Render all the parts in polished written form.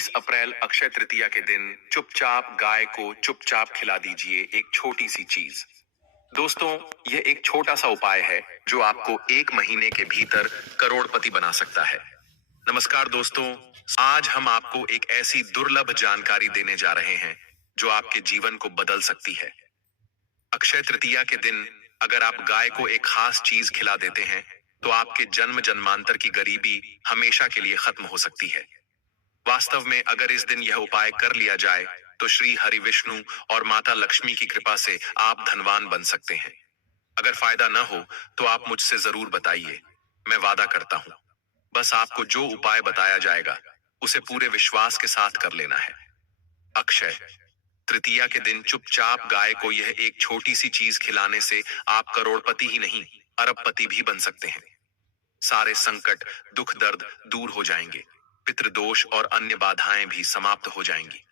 30 अप्रैल अक्षय तृतीया के दिन चुपचाप गाय को चुपचाप खिला दीजिए एक छोटी सी चीज। दोस्तों, यह एक छोटा सा उपाय है जो आपको एक महीने के भीतर करोड़पति बना सकता है। नमस्कार दोस्तों, आज हम आपको एक ऐसी दुर्लभ जानकारी देने जा रहे हैं जो आपके जीवन को बदल सकती है। अक्षय तृतीया के दिन अगर आप गाय को एक खास चीज खिला देते हैं तो आपके जन्म जन्मांतर की गरीबी हमेशा के लिए खत्म हो सकती है। वास्तव में अगर इस दिन यह उपाय कर लिया जाए तो श्री हरि विष्णु और माता लक्ष्मी की कृपा से आप धनवान बन सकते हैं। अगर फायदा न हो तो आप मुझसे जरूर बताइए, मैं वादा करता हूं। बस आपको जो उपाय बताया जाएगा उसे पूरे विश्वास के साथ कर लेना है। अक्षय तृतीया के दिन चुपचाप गाय को यह एक छोटी सी चीज खिलाने से आप करोड़पति ही नहीं, अरबपति भी बन सकते हैं। सारे संकट, दुख दर्द दूर हो जाएंगे, पितृदोष और अन्य बाधाएं भी समाप्त हो जाएंगी।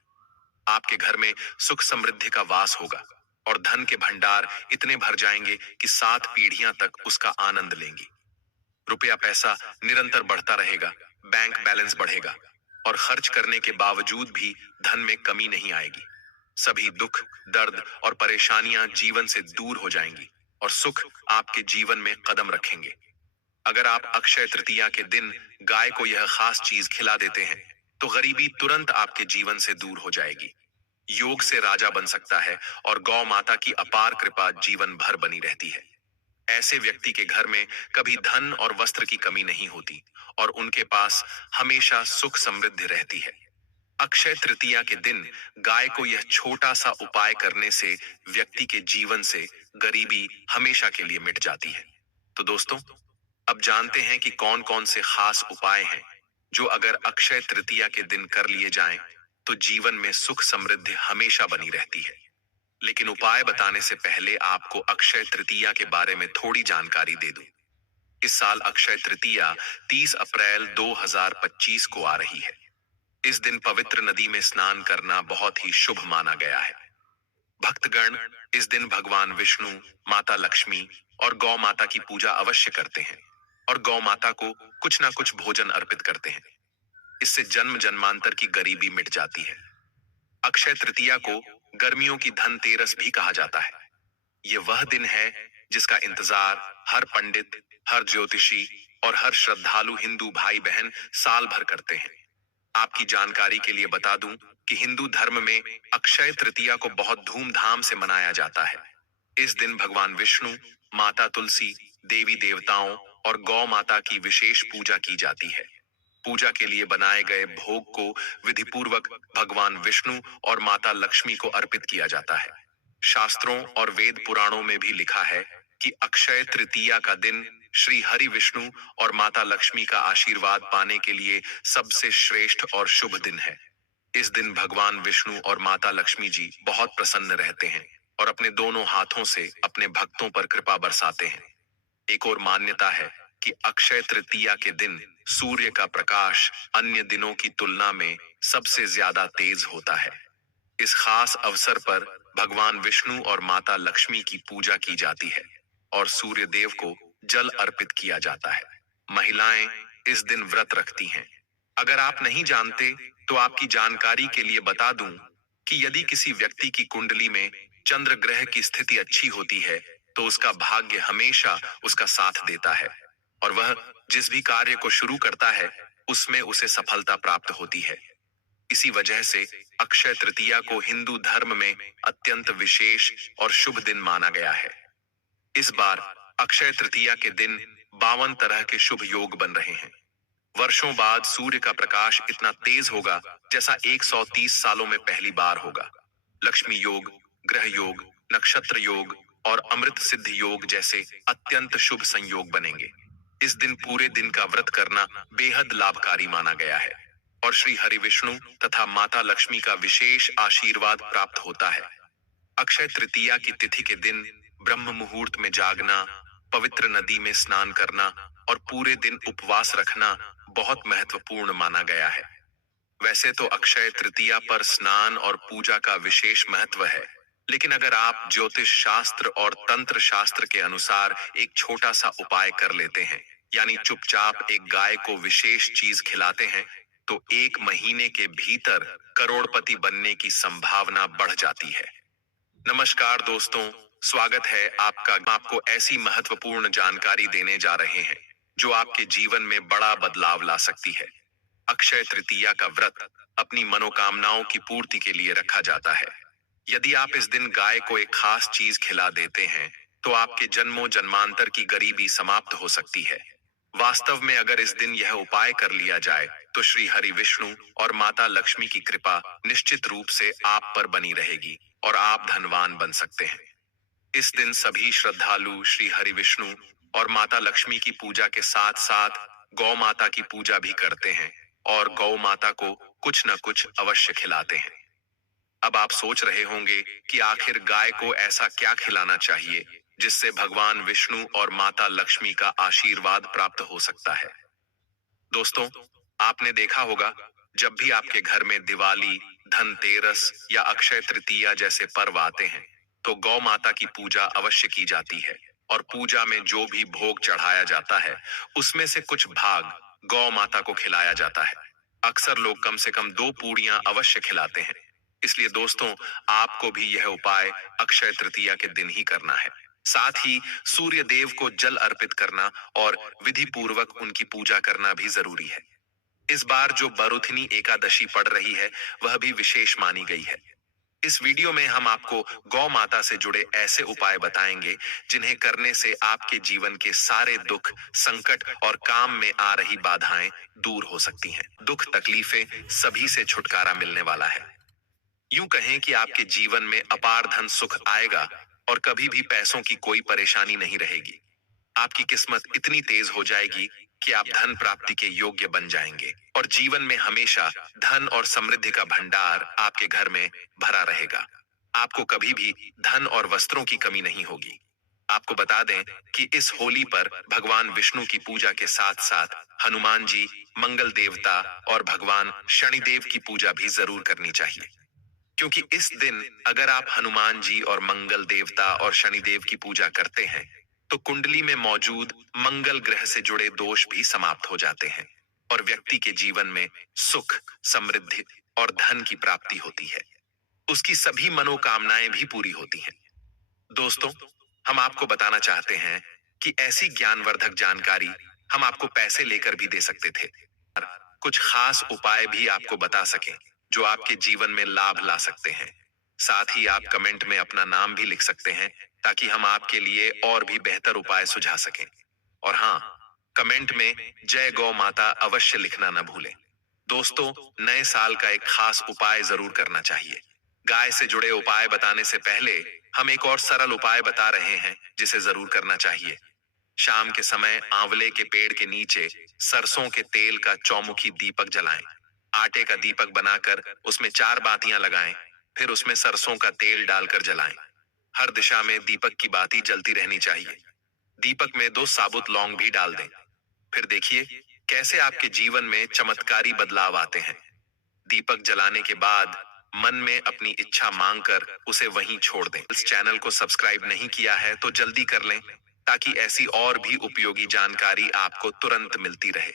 आपके घर में सुख समृद्धि का वास होगा और धन के भंडार इतने भर जाएंगे कि 7 पीढ़ियां तक उसका आनंद लेंगी। रुपया पैसा निरंतर बढ़ता रहेगा, बैंक बैलेंस बढ़ेगा और खर्च करने के बावजूद भी धन में कमी नहीं आएगी। सभी दुख, दर्द और परेशानियां जीवन से दूर हो जाएंगी और सुख आपके जीवन में कदम रखेंगे। अगर आप अक्षय तृतीया के दिन गाय को यह खास चीज खिला देते हैं तो गरीबी तुरंत आपके जीवन से दूर हो जाएगी। योग से राजा बन सकता है और गौ माता की अपार कृपा जीवन भर बनी रहती है। ऐसे व्यक्ति के घर में कभी धन और वस्त्र की कमी नहीं होती और उनके पास हमेशा सुख समृद्धि रहती है। अक्षय तृतीया के दिन गाय को यह छोटा सा उपाय करने से व्यक्ति के जीवन से गरीबी हमेशा के लिए मिट जाती है। तो दोस्तों, अब जानते हैं कि कौन कौन से खास उपाय हैं जो अगर अक्षय तृतीया के दिन कर लिए जाएं तो जीवन में सुख समृद्धि हमेशा बनी रहती है। लेकिन उपाय बताने से पहले आपको अक्षय तृतीया के बारे में थोड़ी जानकारी दे दूं। इस साल अक्षय तृतीया 30 अप्रैल 2025 को आ रही है। इस दिन पवित्र नदी में स्नान करना बहुत ही शुभ माना गया है। भक्तगण इस दिन भगवान विष्णु, माता लक्ष्मी और गौ माता की पूजा अवश्य करते हैं और गौ माता को कुछ ना कुछ भोजन अर्पित करते हैं। इससे जन्म जन्मांतर की गरीबी मिट जाती है। अक्षय तृतीया को गर्मियों की धनतेरस भी कहा जाता है। ये वह दिन है जिसका इंतजार हर पंडित, हर ज्योतिषी और हर श्रद्धालु हिंदू भाई बहन साल भर करते हैं। आपकी जानकारी के लिए बता दूं कि हिंदू धर्म में अक्षय तृतीया को बहुत धूमधाम से मनाया जाता है। इस दिन भगवान विष्णु, माता तुलसी, देवी देवताओं और गौ माता की विशेष पूजा की जाती है। पूजा के लिए बनाए गए भोग को विधिपूर्वक भगवान विष्णु और माता लक्ष्मी को अर्पित किया जाता है। शास्त्रों और वेद पुराणों में भी लिखा है कि अक्षय तृतीया का दिन श्री हरि विष्णु और माता लक्ष्मी का आशीर्वाद पाने के लिए सबसे श्रेष्ठ और शुभ दिन है। इस दिन भगवान विष्णु और माता लक्ष्मी जी बहुत प्रसन्न रहते हैं और अपने दोनों हाथों से अपने भक्तों पर कृपा बरसाते हैं। एक और मान्यता है कि अक्षय तृतीया के दिन सूर्य का प्रकाश अन्य दिनों की तुलना में सबसे ज्यादा तेज होता है। इस खास अवसर पर भगवान विष्णु और माता लक्ष्मी की पूजा की जाती है और सूर्य देव को जल अर्पित किया जाता है। महिलाएं इस दिन व्रत रखती हैं। अगर आप नहीं जानते तो आपकी जानकारी के लिए बता दूं कि यदि किसी व्यक्ति की कुंडली में चंद्र ग्रह की स्थिति अच्छी होती है तो उसका भाग्य हमेशा उसका साथ देता है और वह जिस भी कार्य को शुरू करता है उसमें उसे सफलता प्राप्त होती है। इसी वजह से अक्षय तृतीया को हिंदू धर्म में अत्यंत विशेष और शुभ दिन माना गया है। इस बार अक्षय तृतीया के दिन 52 तरह के शुभ योग बन रहे हैं। वर्षों बाद सूर्य का प्रकाश इतना तेज होगा जैसा 130 सालों में पहली बार होगा। लक्ष्मी योग, ग्रह योग, नक्षत्र योग और अमृत सिद्धि योग जैसे अत्यंत शुभ संयोग बनेंगे। इस दिन पूरे दिन का व्रत करना बेहद लाभकारी माना गया है और श्री हरि विष्णु तथा माता लक्ष्मी का विशेष आशीर्वाद प्राप्त होता है। अक्षय तृतीया की तिथि के दिन ब्रह्म मुहूर्त में जागना, पवित्र नदी में स्नान करना और पूरे दिन उपवास रखना बहुत महत्वपूर्ण माना गया है। वैसे तो अक्षय तृतीया पर स्नान और पूजा का विशेष महत्व है, लेकिन अगर आप ज्योतिष शास्त्र और तंत्र शास्त्र के अनुसार एक छोटा सा उपाय कर लेते हैं, यानी चुपचाप एक गाय को विशेष चीज खिलाते हैं, तो एक महीने के भीतर करोड़पति बनने की संभावना बढ़ जाती है। नमस्कार दोस्तों, स्वागत है आपका। आपको ऐसी महत्वपूर्ण जानकारी देने जा रहे हैं जो आपके जीवन में बड़ा बदलाव ला सकती है। अक्षय तृतीया का व्रत अपनी मनोकामनाओं की पूर्ति के लिए रखा जाता है। यदि आप इस दिन गाय को एक खास चीज खिला देते हैं, तो आपके जन्मों जन्मांतर की गरीबी समाप्त हो सकती है। वास्तव में अगर इस दिन यह उपाय कर लिया जाए, तो श्री हरि विष्णु और माता लक्ष्मी की कृपा निश्चित रूप से आप पर बनी रहेगी और आप धनवान बन सकते हैं। इस दिन सभी श्रद्धालु श्री हरि विष्णु और माता लक्ष्मी की पूजा के साथ साथ गौ माता की पूजा भी करते हैं और गौ माता को कुछ न कुछ अवश्य खिलाते हैं। अब आप सोच रहे होंगे कि आखिर गाय को ऐसा क्या खिलाना चाहिए जिससे भगवान विष्णु और माता लक्ष्मी का आशीर्वाद प्राप्त हो सकता है। दोस्तों, आपने देखा होगा, जब भी आपके घर में दिवाली, धनतेरस या अक्षय तृतीया जैसे पर्व आते हैं, तो गौ माता की पूजा अवश्य की जाती है और पूजा में जो भी भोग चढ़ाया जाता है, उसमें से कुछ भाग गौ माता को खिलाया जाता है। अक्सर लोग कम से कम 2 पूड़ियां अवश्य खिलाते हैं। इसलिए दोस्तों, आपको भी यह उपाय अक्षय तृतीया के दिन ही करना है। साथ ही सूर्य देव को जल अर्पित करना और विधि पूर्वक उनकी पूजा करना भी जरूरी है। इस बार जो बरुथनी एकादशी पड़ रही है, वह भी विशेष मानी गई है। इस वीडियो में हम आपको गौ माता से जुड़े ऐसे उपाय बताएंगे जिन्हें करने से आपके जीवन के सारे दुख, संकट और काम में आ रही बाधाएं दूर हो सकती हैं। दुख तकलीफें सभी से छुटकारा मिलने वाला है। यूं कहें कि आपके जीवन में अपार धन सुख आएगा और कभी भी पैसों की कोई परेशानी नहीं रहेगी। आपकी किस्मत इतनी तेज हो जाएगी कि आप धन प्राप्ति के योग्य बन जाएंगे और जीवन में हमेशा धन और समृद्धि का भंडार आपके घर में भरा रहेगा। आपको कभी भी धन और वस्त्रों की कमी नहीं होगी। आपको बता दें कि इस होली पर भगवान विष्णु की पूजा के साथ साथ हनुमान जी, मंगल देवता और भगवान शनिदेव की पूजा भी जरूर करनी चाहिए। क्योंकि इस दिन अगर आप हनुमान जी और मंगल देवता और शनिदेव की पूजा करते हैं, तो कुंडली में मौजूद मंगल ग्रह से जुड़े दोष भी समाप्त हो जाते हैं और व्यक्ति के जीवन में सुख, समृद्धि और धन की प्राप्ति होती है। उसकी सभी मनोकामनाएं भी पूरी होती हैं। दोस्तों, हम आपको बताना चाहते हैं कि ऐसी ज्ञानवर्धक जानकारी हम आपको पैसे लेकर भी दे सकते थे। कुछ खास उपाय भी आपको बता सकें जो आपके जीवन में लाभ ला सकते हैं। साथ ही आप कमेंट में अपना नाम भी लिख सकते हैं ताकि हम आपके लिए और भी बेहतर उपाय सुझा सकें। और हाँ, कमेंट में जय गौ माता अवश्य लिखना न भूलें। दोस्तों, नए साल का एक खास उपाय जरूर करना चाहिए। गाय से जुड़े उपाय बताने से पहले हम एक और सरल उपाय बता रहे हैं जिसे जरूर करना चाहिए। शाम के समय आंवले के पेड़ के नीचे सरसों के तेल का चौमुखी दीपक जलाएं। आटे का दीपक बनाकर उसमें 4 बातियां लगाएं, फिर उसमें सरसों का तेल डालकर जलाएं। हर दिशा में दीपक की बाती जलती रहनी चाहिए। दीपक में 2 साबुत लौंग भी डाल दें। फिर देखिए कैसे आपके जीवन में चमत्कारी बदलाव आते हैं। दीपक जलाने के बाद मन में अपनी इच्छा मांगकर उसे वहीं छोड़ दें। इस चैनल को सब्सक्राइब नहीं किया है तो जल्दी कर लें ताकि ऐसी और भी उपयोगी जानकारी आपको तुरंत मिलती रहे।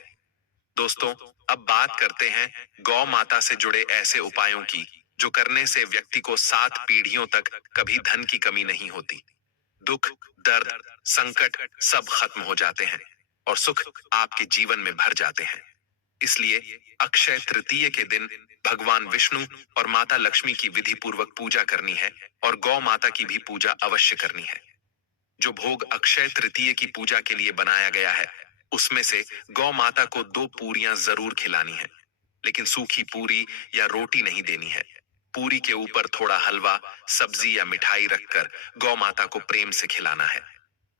दोस्तों, अब बात करते हैं गौ माता से जुड़े ऐसे उपायों की जो करने से व्यक्ति को 7 पीढ़ियों तक कभी धन की कमी नहीं होती। दुख, दर्द, संकट सब खत्म हो जाते हैं और सुख आपके जीवन में भर जाते हैं। इसलिए अक्षय तृतीय के दिन भगवान विष्णु और माता लक्ष्मी की विधि पूर्वक पूजा करनी है और गौ माता की भी पूजा अवश्य करनी है। जो भोग अक्षय तृतीय की पूजा के लिए बनाया गया है, उसमें से गौ माता को 2 पूरियां जरूर खिलानी है, लेकिन सूखी पूरी या रोटी नहीं देनी है। पूरी के ऊपर थोड़ा हलवा, सब्जी या मिठाई रखकर गौ माता को प्रेम से खिलाना है।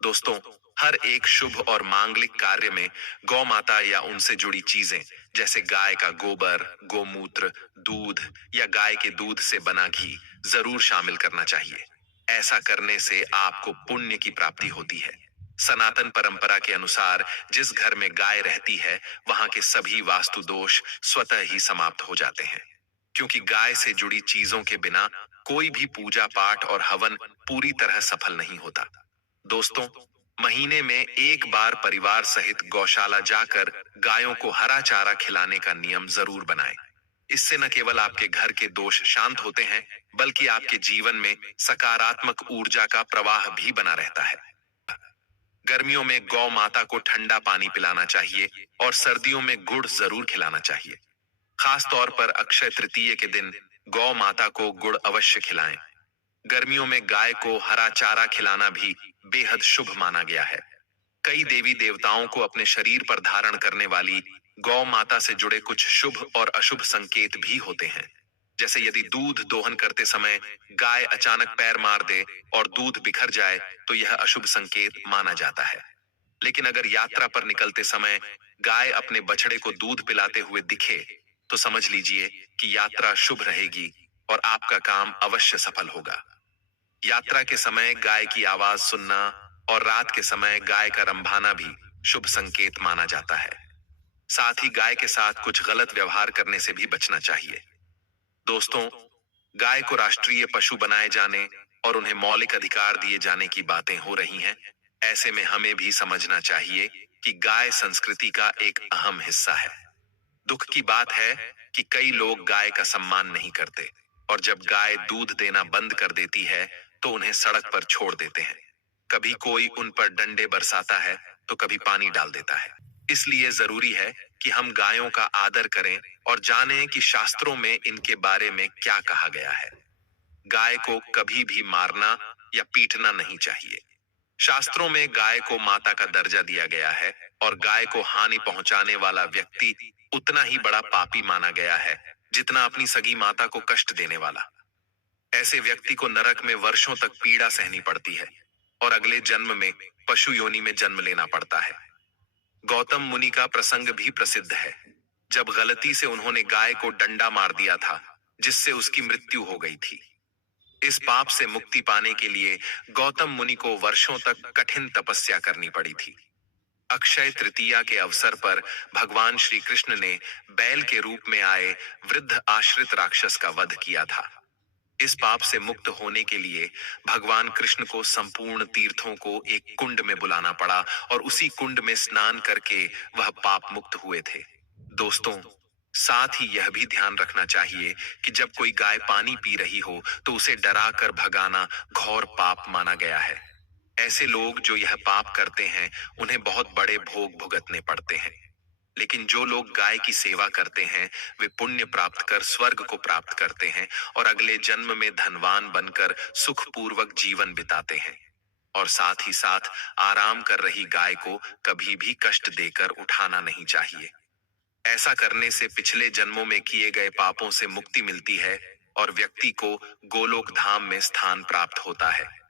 दोस्तों, हर एक शुभ और मांगलिक कार्य में गौ माता या उनसे जुड़ी चीजें जैसे गाय का गोबर, गोमूत्र, दूध या गाय के दूध से बना घी जरूर शामिल करना चाहिए। ऐसा करने से आपको पुण्य की प्राप्ति होती है। सनातन परंपरा के अनुसार जिस घर में गाय रहती है, वहां के सभी वास्तु दोष स्वतः ही समाप्त हो जाते हैं, क्योंकि गाय से जुड़ी चीजों के बिना कोई भी पूजा पाठ और हवन पूरी तरह सफल नहीं होता। दोस्तों, महीने में एक बार परिवार सहित गौशाला जाकर गायों को हरा चारा खिलाने का नियम जरूर बनाएं। इससे न केवल आपके घर के दोष शांत होते हैं, बल्कि आपके जीवन में सकारात्मक ऊर्जा का प्रवाह भी बना रहता है। गर्मियों में गौ माता को ठंडा पानी पिलाना चाहिए और सर्दियों में गुड़ जरूर खिलाना चाहिए। खास तौर पर अक्षय तृतीया के दिन गौ माता को गुड़ अवश्य खिलाएं। गर्मियों में गाय को हरा चारा खिलाना भी बेहद शुभ माना गया है। कई देवी देवताओं को अपने शरीर पर धारण करने वाली गौ माता से जुड़े कुछ शुभ और अशुभ संकेत भी होते हैं। जैसे यदि दूध दोहन करते समय गाय अचानक पैर मार दे और दूध बिखर जाए, तो यह अशुभ संकेत माना जाता है। लेकिन अगर यात्रा पर निकलते समय गाय अपने बछड़े को दूध पिलाते हुए दिखे, तो समझ लीजिए कि यात्रा शुभ रहेगी और आपका काम अवश्य सफल होगा। यात्रा के समय गाय की आवाज सुनना और रात के समय गाय का रंभाना भी शुभ संकेत माना जाता है। साथ ही गाय के साथ कुछ गलत व्यवहार करने से भी बचना चाहिए। दोस्तों, गाय को राष्ट्रीय पशु बनाए जाने और उन्हें मौलिक अधिकार दिए जाने की बातें हो रही हैं। ऐसे में हमें भी समझना चाहिए कि गाय संस्कृति का एक अहम हिस्सा है। दुख की बात है कि कई लोग गाय का सम्मान नहीं करते और जब गाय दूध देना बंद कर देती है, तो उन्हें सड़क पर छोड़ देते हैं। कभी कोई उन पर डंडे बरसाता है, तो कभी पानी डाल देता है। इसलिए जरूरी है कि हम गायों का आदर करें और जानें कि शास्त्रों में इनके बारे में क्या कहा गया है। गाय को कभी भी मारना या पीटना नहीं चाहिए। शास्त्रों में गाय को माता का दर्जा दिया गया है और गाय को हानि पहुंचाने वाला व्यक्ति उतना ही बड़ा पापी माना गया है जितना अपनी सगी माता को कष्ट देने वाला। ऐसे व्यक्ति को नरक में वर्षों तक पीड़ा सहनी पड़ती है और अगले जन्म में पशु योनि में जन्म लेना पड़ता है। गौतम मुनि का प्रसंग भी प्रसिद्ध है, जब गलती से उन्होंने गाय को डंडा मार दिया था, जिससे उसकी मृत्यु हो गई थी। इस पाप से मुक्ति पाने के लिए गौतम मुनि को वर्षों तक कठिन तपस्या करनी पड़ी थी। अक्षय तृतीया के अवसर पर भगवान श्री कृष्ण ने बैल के रूप में आए वृद्ध आश्रित राक्षस का वध किया था। इस पाप से मुक्त होने के लिए भगवान कृष्ण को संपूर्ण तीर्थों को एक कुंड में बुलाना पड़ा और उसी कुंड में स्नान करके वह पाप मुक्त हुए थे। दोस्तों, साथ ही यह भी ध्यान रखना चाहिए कि जब कोई गाय पानी पी रही हो, तो उसे डरा कर भगाना घोर पाप माना गया है। ऐसे लोग जो यह पाप करते हैं, उन्हें बहुत बड़े भोग भुगतने पड़ते हैं। लेकिन जो लोग गाय की सेवा करते हैं, वे पुण्य प्राप्त कर स्वर्ग को प्राप्त करते हैं और अगले जन्म में धनवान बनकर सुखपूर्वक जीवन बिताते हैं। और साथ ही साथ आराम कर रही गाय को कभी भी कष्ट देकर उठाना नहीं चाहिए। ऐसा करने से पिछले जन्मों में किए गए पापों से मुक्ति मिलती है और व्यक्ति को गोलोक धाम में स्थान प्राप्त होता है।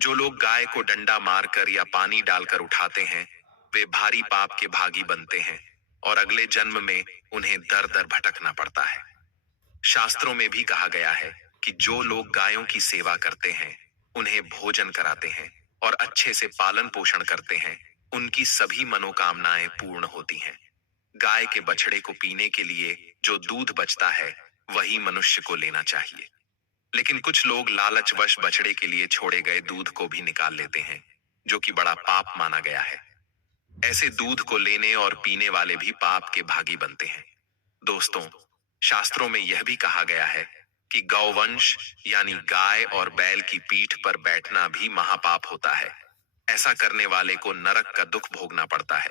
जो लोग गाय को डंडा मारकर या पानी डालकर उठाते हैं, वे भारी पाप के भागी बनते हैं और अगले जन्म में उन्हें दर दर भटकना पड़ता है। शास्त्रों में भी कहा गया है कि जो लोग गायों की सेवा करते हैं, उन्हें भोजन कराते हैं और अच्छे से पालन पोषण करते हैं, उनकी सभी मनोकामनाएं पूर्ण होती हैं। गाय के बछड़े को पीने के लिए जो दूध बचता है, वही मनुष्य को लेना चाहिए। लेकिन कुछ लोग लालचवश बछड़े के लिए छोड़े गए दूध को भी निकाल लेते हैं, जो कि बड़ा पाप माना गया है। ऐसे दूध को लेने और पीने वाले भी पाप के भागी बनते हैं। दोस्तों, शास्त्रों में यह भी कहा गया है कि गौवंश यानी गाय और बैल की पीठ पर बैठना भी महापाप होता है। ऐसा करने वाले को नरक का दुख भोगना पड़ता है।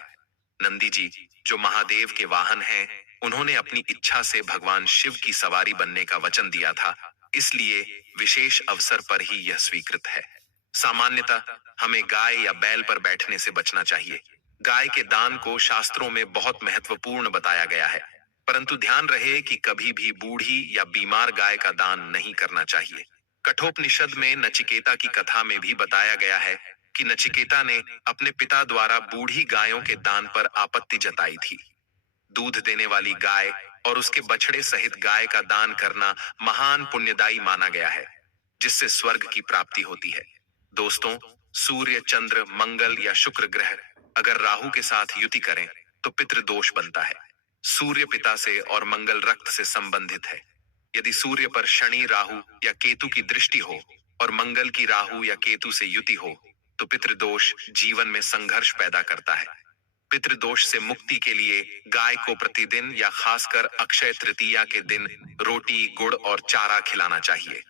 नंदी जी, जो महादेव के वाहन हैं, उन्होंने अपनी इच्छा से भगवान शिव की सवारी बनने का वचन दिया था, इसलिए विशेष अवसर पर ही यह स्वीकृत है। सामान्यतः हमें गाय या बैल पर बैठने से बचना चाहिए। गाय के दान को शास्त्रों में बहुत महत्वपूर्ण बताया गया है, परंतु ध्यान रहे कि कभी भी बूढ़ी या बीमार गाय का दान नहीं करना चाहिए। कठोपनिषद में नचिकेता की कथा में भी बताया गया है कि नचिकेता ने अपने पिता द्वारा बूढ़ी गायों के दान पर आपत्ति जताई थी। दूध देने वाली गाय और उसके बछड़े सहित गाय का दान करना महान पुण्यदायी माना गया है, जिससे स्वर्ग की प्राप्ति होती है। दोस्तों, सूर्य, चंद्र, मंगल या शुक्र ग्रह अगर राहु के साथ युति करें, तो पितृदोष बनता है। सूर्य पिता से और मंगल रक्त से संबंधित है। यदि सूर्य पर शनि, राहु या केतु की दृष्टि हो और मंगल की राहु या केतु से युति हो, तो पितृदोष जीवन में संघर्ष पैदा करता है। पितृदोष से मुक्ति के लिए गाय को प्रतिदिन या खासकर अक्षय तृतीया के दिन रोटी, गुड़ और चारा खिलाना चाहिए।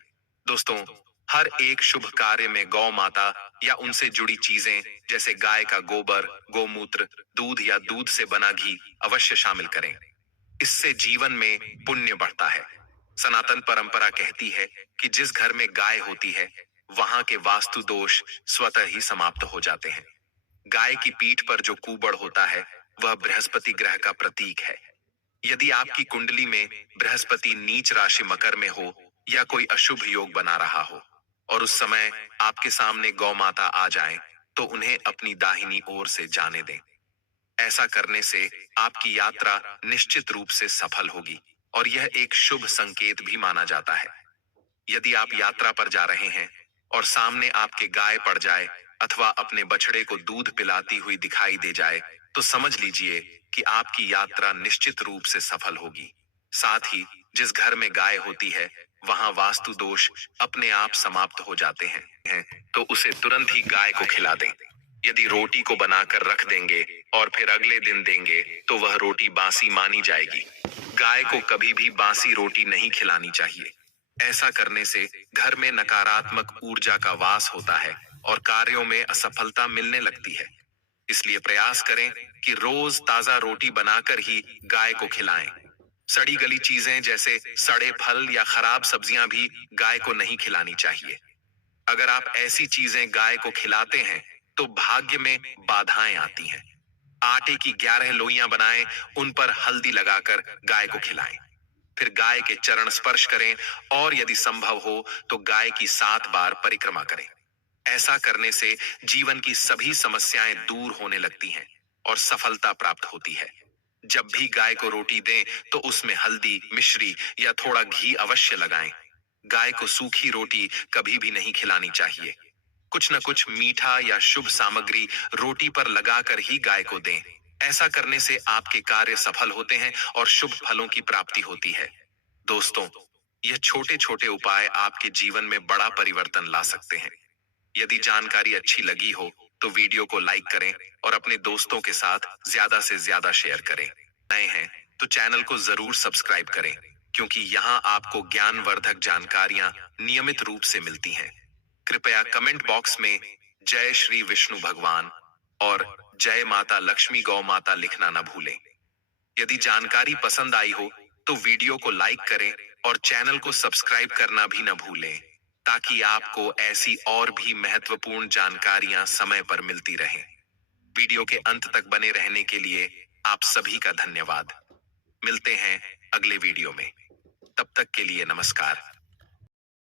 दोस्तों, हर एक शुभ कार्य में गौ माता या उनसे जुड़ी चीजें जैसे गाय का गोबर, गोमूत्र, दूध या दूध से बना घी अवश्य शामिल करें। इससे जीवन में पुण्य बढ़ता है। सनातन परंपरा कहती है कि जिस घर में गाय होती है, वहां के वास्तु दोष स्वतः ही समाप्त हो जाते हैं। गाय की पीठ पर जो कूबड़ होता है, वह बृहस्पति ग्रह का प्रतीक है। यदि आपकी कुंडली में बृहस्पति नीच राशि मकर में हो या कोई अशुभ योग बना रहा हो और उस समय आपके सामने गौ माता आ जाए, तो उन्हें अपनी दाहिनी ओर से जाने दें। ऐसा करने से आपकी यात्रा निश्चित रूप से सफल होगी और यह एक शुभ संकेत भी माना जाता है। यदि आप यात्रा पर जा रहे हैं और सामने आपके गाय पड़ जाए अथवा अपने बछड़े को दूध पिलाती हुई दिखाई दे जाए, तो समझ लीजिए कि आपकी यात्रा निश्चित रूप से सफल होगी। साथ ही जिस घर में गाय होती है, वहां वास्तु दोष अपने आप समाप्त हो जाते हैं, तो उसे तुरंत ही गाय को खिला दें। यदि रोटी को बनाकर रख देंगे और फिर अगले दिन देंगे, तो वह रोटी बासी मानी जाएगी। गाय को कभी भी बासी रोटी नहीं खिलानी चाहिए। ऐसा करने से घर में नकारात्मक ऊर्जा का वास होता है और कार्यों में असफलता मिलने लगती है। इसलिए प्रयास करें कि रोज ताजा रोटी बनाकर ही गाय को खिलाएं। सड़ी गली चीजें जैसे सड़े फल या खराब सब्जियां भी गाय को नहीं खिलानी चाहिए। अगर आप ऐसी चीजें गाय को खिलाते हैं, तो भाग्य में बाधाएं आती हैं। आटे की 11 लोइयां बनाएं, उन पर हल्दी लगाकर गाय को खिलाएं। फिर गाय के चरण स्पर्श करें और यदि संभव हो तो गाय की 7 बार परिक्रमा करें। ऐसा करने से जीवन की सभी समस्याएं दूर होने लगती हैं और सफलता प्राप्त होती है। जब भी गाय को रोटी दें, तो उसमें हल्दी, मिश्री या थोड़ा घी अवश्य लगाएं। गाय को सूखी रोटी कभी भी नहीं खिलानी चाहिए। कुछ न कुछ मीठा या शुभ सामग्री रोटी पर लगाकर ही गाय को दें। ऐसा करने से आपके कार्य सफल होते हैं और शुभ फलों की प्राप्ति होती है। दोस्तों, यह छोटे छोटे उपाय आपके जीवन में बड़ा परिवर्तन ला सकते हैं। यदि जानकारी अच्छी लगी हो, तो वीडियो को लाइक करें और अपने दोस्तों के साथ ज्यादा से ज्यादा शेयर करें। नए हैं तो चैनल को जरूर सब्सक्राइब करें, क्योंकि यहाँ आपको ज्ञानवर्धक जानकारियां नियमित रूप से मिलती हैं। कृपया कमेंट बॉक्स में जय श्री विष्णु भगवान और जय माता लक्ष्मी गौ माता लिखना न भूलें। यदि जानकारी पसंद आई हो, तो वीडियो को लाइक करें और चैनल को सब्सक्राइब करना भी न भूलें, ताकि आपको ऐसी और भी महत्वपूर्ण जानकारियां समय पर मिलती रहें। वीडियो के अंत तक बने रहने के लिए आप सभी का धन्यवाद। मिलते हैं अगले वीडियो में। तब तक के लिए नमस्कार।